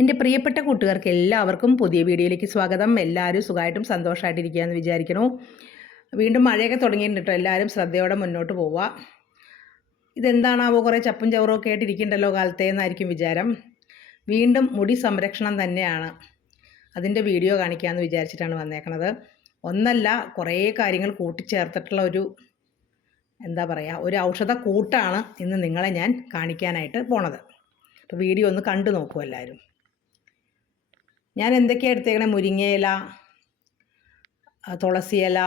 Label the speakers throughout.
Speaker 1: എന്റെ പ്രിയപ്പെട്ട കൂട്ടുകാർക്ക് എല്ലാവർക്കും പുതിയ വീഡിയോയിലേക്ക് സ്വാഗതം. എല്ലാവരും സുഖമായിട്ടും സന്തോഷമായിട്ടിരിക്കുകയെന്ന് വിചാരിക്കണു വീണ്ടും മഴയൊക്കെ തുടങ്ങിയിട്ടുണ്ട് എല്ലാവരും ശ്രദ്ധയോടെ മുന്നോട്ട് പോവുക. ഇതെന്താണാവോ കുറേ ചപ്പും ചവറും ഒക്കെ ആയിട്ട് ഇരിക്കണ്ടല്ലോ കാലത്തെ എന്നായിരിക്കും വിചാരം. വീണ്ടും മുടി സംരക്ഷണം തന്നെയാണ് അതിന്റെ വീഡിയോ കാണിക്കാമെന്ന് വിചാരിച്ചിട്ടാണ് വന്നേക്കണത്. ഒന്നല്ല കുറേ കാര്യങ്ങൾ കൂട്ടിച്ചേർത്തിട്ടുള്ള ഒരു എന്താ പറയുക ഒരു ഔഷധ കൂട്ടാണ് ഇന്ന് നിങ്ങളെ ഞാൻ കാണിക്കാനായിട്ട് പോണത്. അപ്പോൾ വീഡിയോ ഒന്ന് കണ്ടു നോക്കൂ എല്ലാവരും. ഞാൻ എന്തൊക്കെയാണ് എടുത്തേക്കണേ? മുരിങ്ങയില തുളസിയില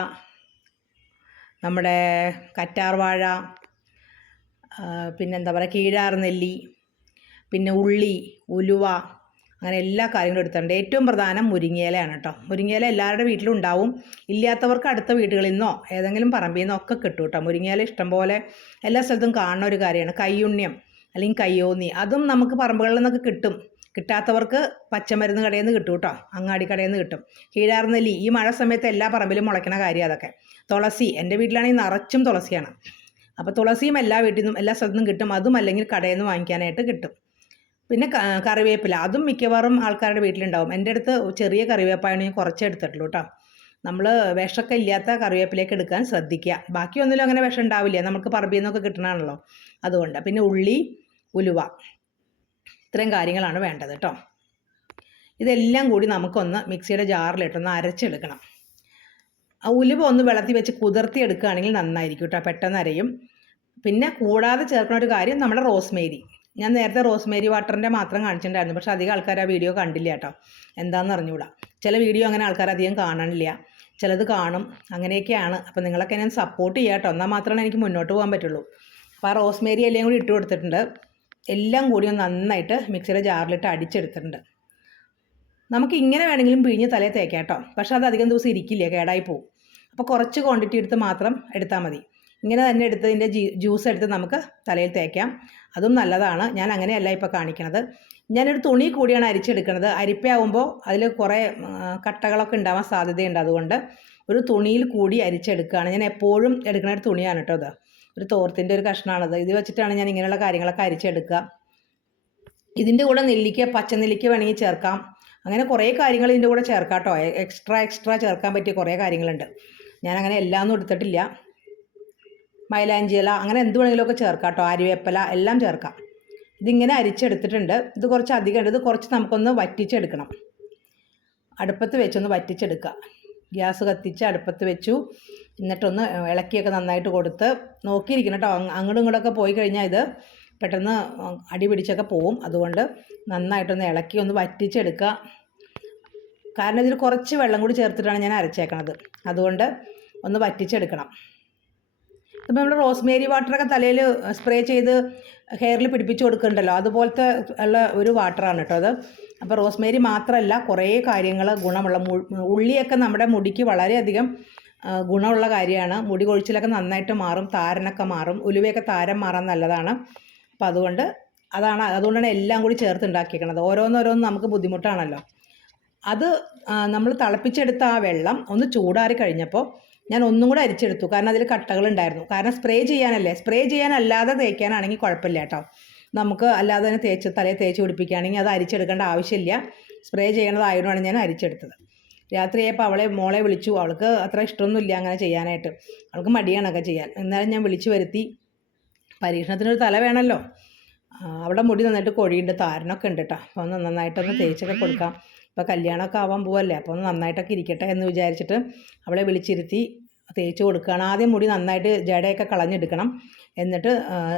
Speaker 1: നമ്മുടെ കറ്റാർവാഴ പിന്നെന്താ പറയുക കീഴാർ നെല്ലി പിന്നെ ഉള്ളി ഉലുവ അങ്ങനെ എല്ലാ കാര്യങ്ങളും എടുത്തിട്ടുണ്ട്. ഏറ്റവും പ്രധാനം മുരിങ്ങയിലയാണ് കേട്ടോ. മുരിങ്ങയില എല്ലാവരുടെ വീട്ടിലും ഉണ്ടാവും. ഇല്ലാത്തവർക്ക് അടുത്ത വീടുകളിൽ നിന്നോ ഏതെങ്കിലും പറമ്പിൽ നിന്നോ ഒക്കെ കിട്ടും കേട്ടോ. മുരിങ്ങയില ഇഷ്ടംപോലെ എല്ലാ സ്ഥലത്തും കാണുന്ന ഒരു കാര്യമാണ്. കയ്യുണ്യം അല്ലെങ്കിൽ കയ്യോന്നി. അതും നമുക്ക് പറമ്പുകളിൽ നിന്നൊക്കെ കിട്ടും. കിട്ടാത്തവർക്ക് പച്ചമരുന്ന് കടയിൽ നിന്ന് കിട്ടും കേട്ടോ അങ്ങാടി കടയിൽ നിന്ന് കിട്ടും. കീഴാർനെല്ലി ഈ മഴ സമയത്ത് എല്ലാ പറമ്പിലും മുളയ്ക്കണ കാര്യം അതൊക്കെ. തുളസി എന്റെ വീട്ടിലാണെങ്കിൽ നിറച്ചും തുളസിയാണ്. അപ്പോൾ തുളസിയും എല്ലാ വീട്ടിൽ നിന്നും എല്ലാ സ്ഥലത്തും കിട്ടും. അതും അല്ലെങ്കിൽ കടയിൽ നിന്ന് വാങ്ങിക്കാനായിട്ട് കിട്ടും. പിന്നെ കറിവേപ്പില. അതും മിക്കവാറും ആൾക്കാരുടെ വീട്ടിലുണ്ടാവും. എന്റെ അടുത്ത് ചെറിയ കറിവേപ്പായാണ് ഞാൻ കുറച്ച് എടുത്തിട്ടുള്ളൂ കേട്ടോ നമ്മൾ വിഷമൊക്കെ ഇല്ലാത്ത കറിവേപ്പിലേക്ക് എടുക്കാൻ ശ്രദ്ധിക്കുക. ബാക്കിയൊന്നിലും അങ്ങനെ വിഷം ഉണ്ടാവില്ല. നമുക്ക് പറമ്പിൽ നിന്നൊക്കെ കിട്ടണമാണല്ലോ അതുകൊണ്ട്. പിന്നെ ഉള്ളി ഉലുവ. ഇത്രയും കാര്യങ്ങളാണ് വേണ്ടത് കേട്ടോ ഇതെല്ലാം കൂടി നമുക്കൊന്ന് മിക്സിയുടെ ജാറിലിട്ടൊന്ന് അരച്ചെടുക്കണം. ആ ഉലുവ ഒന്ന് വെള്ളത്തിൽ വെച്ച് കുതിർത്തി എടുക്കുകയാണെങ്കിൽ നന്നായിരിക്കും കേട്ടോ പെട്ടെന്ന് അരയും. പിന്നെ കൂടാതെ ചേർക്കുന്ന ഒരു കാര്യം നമ്മുടെ റോസ്മേരി. ഞാൻ നേരത്തെ റോസ്മേരി വാട്ടറിന്റെ മാത്രം കാണിച്ചിട്ടുണ്ടായിരുന്നു പക്ഷേ അധികം ആൾക്കാർ ആ വീഡിയോ കണ്ടില്ല കേട്ടോ എന്താണെന്ന് അറിഞ്ഞുകൂടാ? ചില വീഡിയോ അങ്ങനെ ആൾക്കാർ അധികം കാണണില്ല. ചിലത് കാണും. അങ്ങനെയൊക്കെയാണ്. അപ്പോൾ നിങ്ങളൊക്കെ ഞാൻ സപ്പോർട്ട് ചെയ്യാം കേട്ടോ എന്നാൽ മാത്രമേ എനിക്ക് മുന്നോട്ട് പോകാൻ പറ്റുള്ളൂ. അപ്പോൾ ആ റോസ്മേരി എല്ലാം കൂടി ഇട്ട് കൊടുത്തിട്ടുണ്ട്. എല്ലാം കൂടി ഒന്ന് നന്നായിട്ട് മിക്സിയുടെ ജാറിലിട്ട് അടിച്ചെടുത്തിട്ടുണ്ട്. നമുക്ക് ഇങ്ങനെ വേണമെങ്കിലും പിഴിഞ്ഞ് തലയിൽ തേക്കാം കേട്ടോ. പക്ഷെ അത് അധികം ദിവസം ഇരിക്കില്ല കേടായി പോകും അപ്പോൾ കുറച്ച് ക്വാണ്ടിറ്റി എടുത്ത് മാത്രം എടുത്താൽ മതി. ഇങ്ങനെ തന്നെ എടുത്തതിന്റെ ജ്യൂസ് എടുത്ത് നമുക്ക് തലയിൽ തേക്കാം. അതും നല്ലതാണ്. ഞാൻ അങ്ങനെയല്ല ഇപ്പോൾ കാണിക്കണത്. ഞാനൊരു തുണി കൂടിയാണ് അരിച്ചെടുക്കുന്നത് അരിപ്പയാവുമ്പോൾ അതിൽ കുറേ കട്ടകളൊക്കെ ഉണ്ടാവാൻ സാധ്യതയുണ്ട് അതുകൊണ്ട് ഒരു തുണിയിൽ കൂടി അരിച്ചെടുക്കുകയാണ്. ഞാൻ എപ്പോഴും എടുക്കുന്ന ഒരു തുണിയാണ് കേട്ടോ അത് ഒരു തോർത്തിന്റെ ഒരു കഷ്ണമാണത്. ഇത് വെച്ചിട്ടാണ് ഞാൻ ഇങ്ങനെയുള്ള കാര്യങ്ങളൊക്കെ അരിച്ചെടുക്കുക. ഇതിന്റെ കൂടെ നെല്ലിക്ക പച്ച നെല്ലിക്ക വേണമെങ്കിൽ ചേർക്കാം. അങ്ങനെ കുറേ കാര്യങ്ങൾ ഇതിന്റെ കൂടെ ചേർക്കാം കേട്ടോ. എക്സ്ട്രാ എക്സ്ട്രാ ചേർക്കാൻ പറ്റിയ കുറേ കാര്യങ്ങളുണ്ട്. ഞാനങ്ങനെ അങ്ങനെ എല്ലാം ഒന്നും എടുത്തിട്ടില്ല. മൈലാഞ്ചിയില അങ്ങനെ എന്ത് വേണമെങ്കിലുമൊക്കെ ചേർക്കാം കേട്ടോ. ആര്യവേപ്പല എല്ലാം ചേർക്കാം. ഇതിങ്ങനെ അരിച്ചെടുത്തിട്ടുണ്ട്. ഇത് കുറച്ച് അധികം ഉണ്ട്. ഇത് കുറച്ച് നമുക്കൊന്ന് വറ്റിച്ചെടുക്കണം. അടുപ്പത്ത് വെച്ചൊന്ന് വറ്റിച്ചെടുക്കുക. ഗ്യാസ് കത്തിച്ച് അടുപ്പത്ത് വെച്ചു. എന്നിട്ടൊന്ന് ഇളക്കിയൊക്കെ നന്നായിട്ട് കൊടുത്ത് നോക്കിയിരിക്കണം കേട്ടോ. അങ്ങ് അങ്ങോട്ടും ഇങ്ങോട്ടൊക്കെ പോയി കഴിഞ്ഞാൽ ഇത് പെട്ടെന്ന് അടി പിടിച്ചൊക്കെ പോവും. അതുകൊണ്ട് നന്നായിട്ടൊന്ന് ഇളക്കി ഒന്ന് വറ്റിച്ചെടുക്കുക. കാരണം ഇതിൽ കുറച്ച് വെള്ളം കൂടി ചേർത്തിട്ടാണ് ഞാൻ അരച്ചേക്കണത്. അതുകൊണ്ട് ഒന്ന് വറ്റിച്ചെടുക്കണം. ഇപ്പം നമ്മൾ റോസ്മേരി വാട്ടറൊക്കെ തലയിൽ സ്പ്രേ ചെയ്ത് ഹെയറിൽ പിടിപ്പിച്ച് കൊടുക്കുന്നുണ്ടല്ലോ അതുപോലത്തെ ഉള്ള ഒരു വാട്ടറാണ് കേട്ടോ അത്. അപ്പോൾ റോസ്മേരി മാത്രമല്ല കുറേ കാര്യങ്ങൾ ഗുണമുള്ള ഉള്ളിയൊക്കെ നമ്മുടെ മുടിക്ക് വളരെയധികം ഗുണമുള്ള കാര്യമാണ്. മുടി കൊഴിച്ചിലൊക്കെ നന്നായിട്ട് മാറും താരനൊക്കെ മാറും. ഉലുവയൊക്കെ താരം മാറാൻ നല്ലതാണ്. അപ്പോൾ അതുകൊണ്ട് അതാണ് അതുകൊണ്ടാണ് എല്ലാം കൂടി ചേർത്ത് ഉണ്ടാക്കിയിരിക്കുന്നത് ഓരോന്നോരോന്ന് നമുക്ക് ബുദ്ധിമുട്ടാണല്ലോ. അത് നമ്മൾ തിളപ്പിച്ചെടുത്ത ആ വെള്ളം ഒന്ന് ചൂടാറി കഴിഞ്ഞപ്പോൾ ഞാൻ ഒന്നും കൂടെ അരിച്ചെടുത്തു. കാരണം അതിൽ കട്ടകളുണ്ടായിരുന്നു. കാരണം സ്പ്രേ ചെയ്യാനല്ലേ? സ്പ്രേ ചെയ്യാനല്ലാതെ തേക്കാനാണെങ്കിൽ കുഴപ്പമില്ല കേട്ടോ. നമുക്ക് അല്ലാതെ തന്നെ തേച്ച് തലയിൽ തേച്ച് പിടിപ്പിക്കുകയാണെങ്കിൽ അത് അരിച്ചെടുക്കേണ്ട ആവശ്യമില്ല. സ്പ്രേ ചെയ്യണതായതുകൊണ്ടാണ് ഞാൻ അരിച്ചെടുത്തത്. രാത്രിയായപ്പോൾ അവളെ മോളെ വിളിച്ചു. അവൾക്ക് അത്ര ഇഷ്ടമൊന്നുമില്ല അങ്ങനെ ചെയ്യാനായിട്ട്. അവൾക്ക് മടിയാണൊക്കെ ചെയ്യാൻ. എന്നാലും ഞാൻ വിളിച്ചു വരുത്തി. പരീക്ഷണത്തിനൊരു തല വേണമല്ലോ അവിടെ മുടി നന്നായിട്ട് കൊഴിയുണ്ട്. താരനൊക്കെ ഉണ്ട് കേട്ടോ അപ്പോൾ ഒന്ന് നന്നായിട്ടൊന്ന് തേച്ചൊക്കെ കൊടുക്കാം. ഇപ്പോൾ കല്യാണമൊക്കെ ആവാൻ പോവല്ലേ? അപ്പോൾ ഒന്ന് നന്നായിട്ടൊക്കെ ഇരിക്കട്ടെ എന്ന് വിചാരിച്ചിട്ട് അവളെ വിളിച്ചിരുത്തി. തേച്ച് കൊടുക്കുകയാണ്. ആദ്യം മുടി നന്നായിട്ട് ജടയൊക്കെ കളഞ്ഞെടുക്കണം. എന്നിട്ട്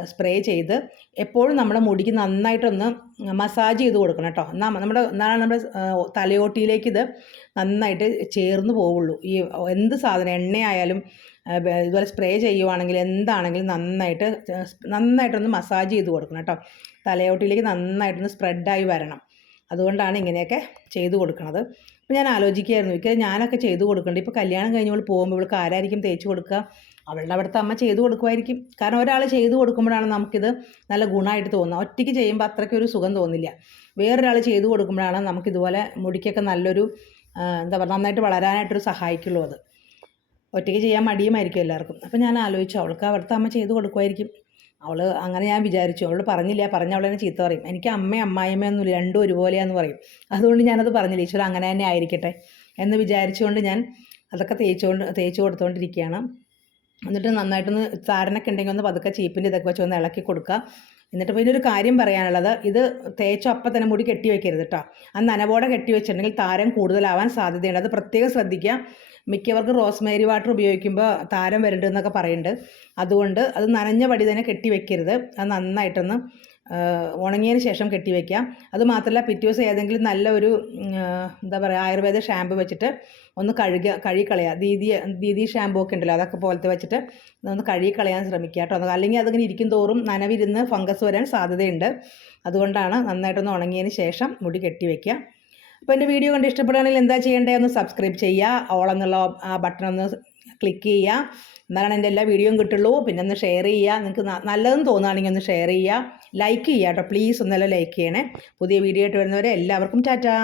Speaker 1: സ്പ്രേ ചെയ്ത് എപ്പോഴും നമ്മുടെ മുടിക്ക് നന്നായിട്ടൊന്ന് മസാജ് ചെയ്ത് കൊടുക്കണം കേട്ടോ. എന്നാൽ നമ്മുടെ എന്നാണ് നമ്മുടെ തലയോട്ടിയിലേക്ക് ഇത് നന്നായിട്ട് ചേർന്ന് പോവുള്ളൂ. ഈ എന്ത് സാധനം എണ്ണയായാലും ഇതുപോലെ സ്പ്രേ ചെയ്യുവാണെങ്കിൽ എന്താണെങ്കിലും നന്നായിട്ട് നന്നായിട്ടൊന്ന് മസാജ് ചെയ്ത് കൊടുക്കണം കേട്ടോ. തലയോട്ടിയിലേക്ക് നന്നായിട്ടൊന്ന് സ്പ്രെഡായി വരണം. അതുകൊണ്ടാണ് ഇങ്ങനെയൊക്കെ ചെയ്തു കൊടുക്കുന്നത് അപ്പോൾ ഞാൻ ആലോചിക്കുകയായിരുന്നു. ഇക്ക ഞാനൊക്കെ ചെയ്തു കൊടുക്കേണ്ടത് ഇപ്പോൾ കല്യാണം കഴിഞ്ഞവൾ പോകുമ്പോൾ ഇവൾക്ക് ആരായിരിക്കും തേച്ച് കൊടുക്കുക അവളുടെ അവിടുത്തെ അമ്മ ചെയ്തു കൊടുക്കുമായിരിക്കും. കാരണം ഒരാൾ ചെയ്തു കൊടുക്കുമ്പോഴാണ് നമുക്കിത് നല്ല ഗുണമായിട്ട് തോന്നുന്നത് ഒറ്റയ്ക്ക് ചെയ്യുമ്പോൾ അത്രയ്ക്കൊരു സുഖം തോന്നില്ല. വേറൊരാൾ ചെയ്തു കൊടുക്കുമ്പോഴാണ് നമുക്കിതുപോലെ മുടിക്കൊക്കെ നല്ലൊരു എന്താ പറയുക നന്നായിട്ട് വളരാനായിട്ടൊരു സഹായിക്കുള്ളൂ അത്. ഒറ്റയ്ക്ക് ചെയ്യാൻ മടിയുമായിരിക്കും എല്ലാവർക്കും. അപ്പോൾ ഞാൻ ആലോചിച്ചു അവൾക്ക് അവിടുത്തെ അമ്മ ചെയ്തു കൊടുക്കുമായിരിക്കും. അവൾ അങ്ങനെ ഞാൻ വിചാരിച്ചു. അവൾ പറഞ്ഞില്ല. പറഞ്ഞ അവളെന്നെ ചീത്ത പറയും. എനിക്ക് അമ്മയും അമ്മായിമ്മയൊന്നുമില്ല രണ്ടും ഒരുപോലെയാന്ന് പറയും. അതുകൊണ്ട് ഞാനത് പറഞ്ഞില്ല. ഈശ്വരൻ അങ്ങനെ തന്നെ ആയിരിക്കട്ടെ എന്ന് വിചാരിച്ചുകൊണ്ട് ഞാൻ അതൊക്കെ തേച്ചുകൊണ്ട് തേച്ച് കൊടുത്തുകൊണ്ടിരിക്കുകയാണ് എന്നിട്ട് നന്നായിട്ടൊന്ന് താരനൊക്കെ ഉണ്ടെങ്കിൽ ഒന്ന് പതുക്കെ ചീപ്പിന്റെ ഇതൊക്കെ വെച്ച് ഒന്ന് ഇളക്കി കൊടുക്കുക. എന്നിട്ട് പിന്നെ ഒരു കാര്യം പറയാനുള്ളത്. ഇത് തേച്ച അപ്പം തന്നെ മുടി കെട്ടി വെക്കരുത് കേട്ടോ ആ നനവോടെ കെട്ടി വെച്ചിട്ടുണ്ടെങ്കിൽ താരം കൂടുതലാവാൻ സാധ്യതയുണ്ട്. അത് പ്രത്യേകം ശ്രദ്ധിക്കുക. മിക്കവർക്കും റോസ്മേരി വാട്ടർ ഉപയോഗിക്കുമ്പോൾ താരം വരണ്ടെന്നൊക്കെ പറയുന്നുണ്ട്. അതുകൊണ്ട് അത് നനഞ്ഞ പടി തന്നെ കെട്ടി വെക്കരുത്. അത് നന്നായിട്ടൊന്ന് ഉണങ്ങിയതിന് ശേഷം കെട്ടി വയ്ക്കാം അത് മാത്രമല്ല പിറ്റേ ദിവസം ഏതെങ്കിലും നല്ല ഒരു എന്താ പറയുക ആയുർവേദ ഷാമ്പു വെച്ചിട്ട് ഒന്ന് കഴുകുക കഴുകിക്കളയുക ദീദി ദീദി ഷാമ്പു ഒക്കെ ഉണ്ടല്ലോ അതൊക്കെ പോലത്തെ വെച്ചിട്ട് ഒന്ന് കഴുകിക്കളയാൻ ശ്രമിക്കുക കേട്ടോ. അല്ലെങ്കിൽ അതിങ്ങനെ ഇരിക്കും തോറും നനവിരുന്ന് ഫംഗസ് വരാൻ സാധ്യതയുണ്ട്. അതുകൊണ്ടാണ് നന്നായിട്ടൊന്ന് ഉണങ്ങിയതിന് ശേഷം മുടി കെട്ടി വയ്ക്കുക അപ്പോൾ എന്റെ വീഡിയോ കണ്ട് ഇഷ്ടപ്പെടുകയാണെങ്കിൽ എന്താ ചെയ്യേണ്ടത്? ഒന്ന് സബ്സ്ക്രൈബ് ചെയ്യുക. ഓൾ എന്നുള്ള ആ ബട്ടൺ ഒന്ന് ക്ലിക്ക് ചെയ്യുക. എന്നാലാണ് എന്റെ എല്ലാ വീഡിയോയും കിട്ടുള്ളൂ. പിന്നെ ഒന്ന് ഷെയർ ചെയ്യുക. നിങ്ങൾക്ക് നല്ലതെന്ന് തോന്നുകയാണെങ്കിൽ ഒന്ന് ഷെയർ ചെയ്യുക. ലൈക്ക് ചെയ്യുക കേട്ടോ പ്ലീസ് ഒന്നല്ല ലൈക്ക് ചെയ്യണേ. പുതിയ വീഡിയോ ആയിട്ട് വരുന്നവരെ എല്ലാവർക്കും ടാറ്റാ.